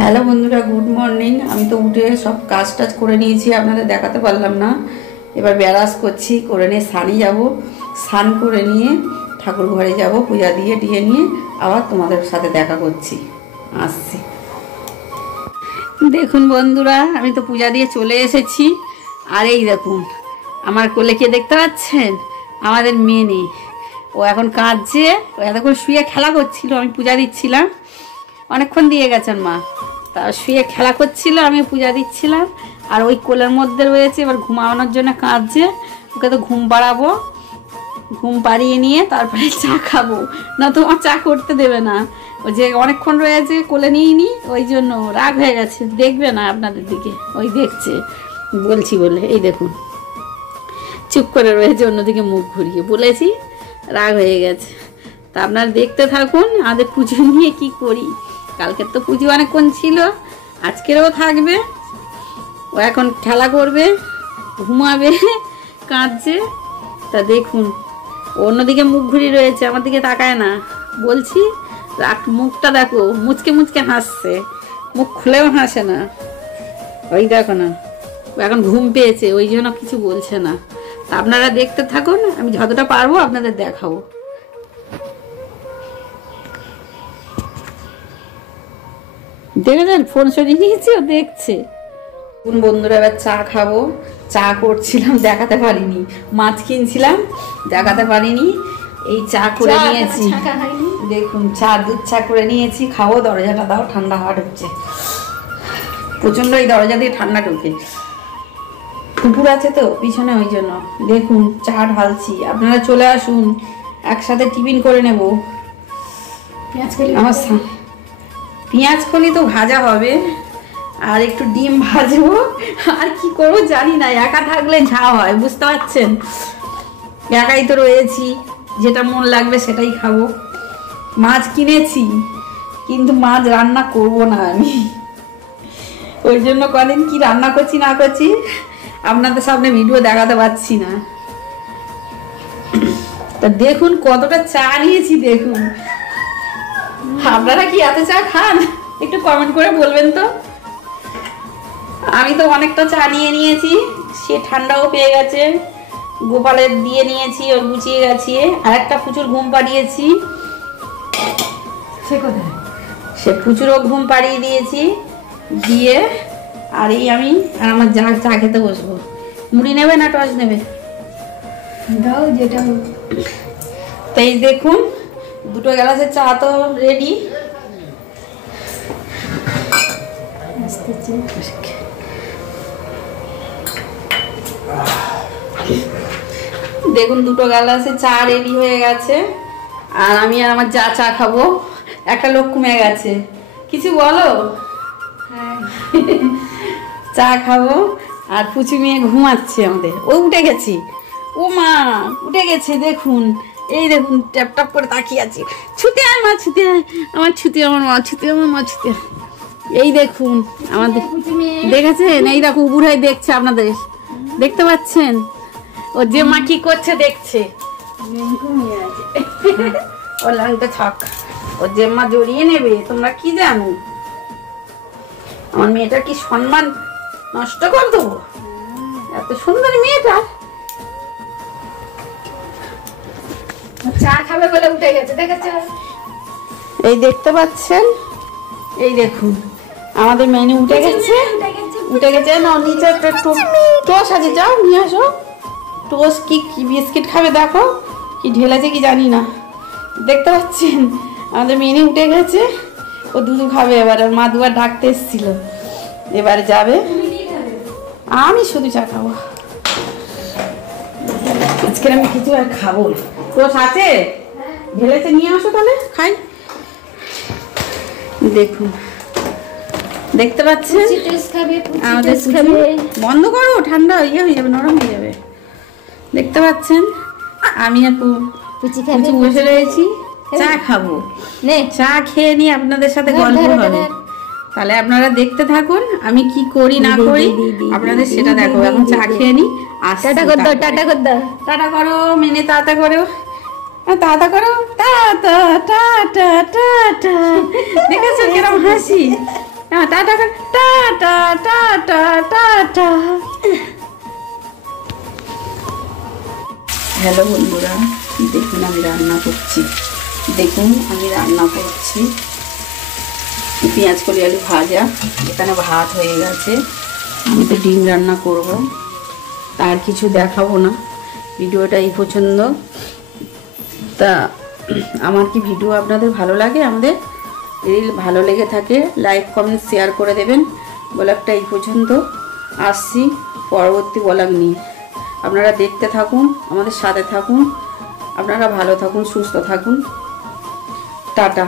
Hello বন্ধুরা, good morning. আমি তো উঠে সব কাজ টাজ করে নিয়েছি, আপনাদের দেখাতে পারলাম না। এবার ব্যারাস করছি, করে নিয়ে স্নানে যাব। স্নান করে নিয়ে ঠাকুর ঘরে যাব, পূজা দিয়ে নিয়ে আবার তোমাদের সাথে দেখা করছি, আসছি। দেখুন বন্ধুরা, আমি তো পূজা দিয়ে চলে এসেছি। আর এই দেখুন আমার কোলে কে দেখতে পাচ্ছেন? আমাদের মেয়ে। ও এখন কাঁদছে, ও এতক্ষণ শুয়ে খেলা করছিল, আমি পূজা দিচ্ছিলাম। অনেকক্ষণ দিয়ে গেছেন মা, তা শুয়ে খেলা করছিল, আমি পূজা দিচ্ছিলাম। আর ওই কোলের মধ্যে রয়েছে, এবার ঘুমানোর জন্য কাঁদছে। ওকে তো ঘুম পাড়াবো, ঘুম পাড়িয়ে নিয়ে তারপরে চা খাবো, না তো আমার চা করতে দেবে না। ওই যে অনেকক্ষণ রয়েছে কোলে নিইনি, ওই জন্য রাগ হয়ে গেছে, দেখবে না আপনাদের দিকে, ওই দেখছে বলছি বলে। এই দেখুন চুপ করে রয়েছে, অন্যদিকে মুখ ঘুরিয়ে, বলেছি রাগ হয়ে গেছে। তা আপনারা দেখতে থাকুন আমাদের পুজো নিয়ে কি করি। কালকের তো পুজো অনেকক্ষণ ছিল, আজকেরও থাকবে। ও এখন খেলা করবে, ঘুমাবে, কাঁদছে। তা দেখুন অন্যদিকে মুখ ঘুরিয়ে রয়েছে, আমার দিকে তাকায় না। বলছি রাগ, মুখটা দেখো, মুচকে মুচকে হাসছে, মুখ খুলেও হাসে না। ওই দেখো না, ও এখন ঘুম পেয়েছে, ওই জন্য কিছু বলছে না। তা আপনারা দেখতে থাকুন, আমি যতটা পারবো আপনাদের দেখাবো। দেখেছেন ফোন সরিয়ে নিয়েছি, ও দেখছে। বন্ধুরা এবার চা খাবো। চা করছিলাম, দেখাতে পারিনি। মাছ কিনছিলাম, দেখাতে পারিনি। এই চা করে নিয়েছি, দেখুন চা, দুধ চা করে নিয়েছি, খাবো। দরজাটা দাও, ঠান্ডা হাওয়া ঢুকছে প্রচন্ড, এই দরজা দিয়ে ঠান্ডা ঢুকে। কুকুর আছে তো পিছনে, ওই জন্য। দেখুন চা ঢালছি, আপনারা চলে আসুন, একসাথে টিফিন করে নেব। আমার পেঁয়াজ কলি তো ভাজা হবে, আর একটু ডিম ভাজবো। আর কি করবো জানি না, একা থাকলে যা হয় বুঝতে পারছেন। একাই তো রয়েছি, যেটা মন লাগবে সেটাই খাবো। মাছ কিনেছি, কিন্তু মাছ রান্না করব না আমি, ওই জন্য কদিন কি রান্না করছি না করছি আপনাদের সামনে ভিডিও দেখাতে পারছি না। তা দেখুন কতটা চা নিয়েছি, দেখুন। আপনারা কি এত চা খান? একটু কমেন্ট করে বলবেন তো। আমি তো অনেকটা চা নিয়েছি, সে ঠান্ডাও পেয়ে গেছে। গোপালের দিয়ে নিয়েছি, ওর গুছিয়ে গেছিয়ে। আর একটা প্রচুর ঘুম পাড়িয়েছি, সে প্রচুরও ঘুম পাড়িয়ে দিয়েছি দিয়ে। আর এই আমি আর আমার যা চা খেতে বসবো। মুড়ি নেবে না টস নেবে? দাও যেটা। তাই দেখুন দুটো গ্লাসের চা তো রেডি। দেখুন দুটো গ্লাসে চা রেডি হয়ে গেছে। আর আমি আর আমার যা চা খাবো। একটা লোক কমে গেছে, কিছু বলো। চা খাবো। আর পুচু মেয়ে ঘুমাচ্ছে আমাদের, ও উঠে গেছি। ও মা উঠে গেছে, দেখুন। এই দেখুন ট্যাপ ট্যাপ করে তাকিয়ে আছে। ছুতে আয় মা, ছুতে আয়, আমার ছুতে, আমার মা ছুতে, আমার মা ছুতে। এই দেখুন আমাদের, দেখেছেন? এই দেখো উবুর হয়ে দেখছে, আপনাদের দেখতে পাচ্ছেন? ও যে মা কি করছে দেখছে। ও লাংটা থাক, ও যে মা জড়িয়ে নেবে, তোমরা কি জানো? আমার মেয়েটা কি সম্মান নষ্ট করে দেবো? এত সুন্দর মেয়েটা চা খাবে বলে উঠে গেছে, দেখেছো? এই দেখতে পাচ্ছেন, এই দেখুন আমাদের মেনু উঠে গেছে, উঠে গেছে। না নিচে একটা টোস আছে, যাও নিয়ে আসো। টোস কি বিস্কিট খাবে দেখো, কি ঢেলেছে কি জানি না। দেখতে পাচ্ছেন আমাদের মেনু উঠে গেছে, ও দুধ খাবে এবার। আর মা দুবার ডাকতে এসেছিল, এবারে যাবে। আমি শুধু চা খাবো আজকে, আমি কিছু আর খাবো না। টোস আছে, ঢেলেছে, নিয়ে আসো তাহলে খাই। দেখুন দেখতে পাচ্ছেন আমাদের বন্ধ করো, ঠান্ডা ইয়ে হয়ে যাবে, নরম হয়ে যাবে। দেখতে পাচ্ছেন আমি একটু বসে রয়েছি, চা খাবো। চা খেয়ে নিয়ে আপনাদের সাথে গল্প হবে। তাহলে আপনারা দেখতে থাকুন, আমি কি করি না করি আপনাদের সেটা দেখো। এখন চা খেয়ে নি। টাটা কর দাও, টাটা কর দাও, টাটা করো মেনে, টাটা করো, টাটা করো, টাটা টাটা টাটা। দেখেছো কিরম হাসি? Tata tata tata tata. Hello বন্ধুরা, দেখুন আমি রান্না করছি। পেঁয়াজ কলি আলু ভাজা, এখানে ভাত হয়ে গেছে। আমি তো ডিম রান্না করব, তার কিছু দেখাবো না। ভিডিওটা এই পছন্দ। তা আমার কি ভিডিও আপনাদের ভালো লাগে? আমাদের রিল ভালো লেগে থাকে লাইক কমেন্ট শেয়ার করে দেবেন। ব্লগটা এই পর্যন্ত, আসছি পরবর্তী ব্লগ নিয়ে। আপনারা দেখতে থাকুন, আমাদের সাথে থাকুন। আপনারা ভালো থাকুন, সুস্থ থাকুন। টাটা।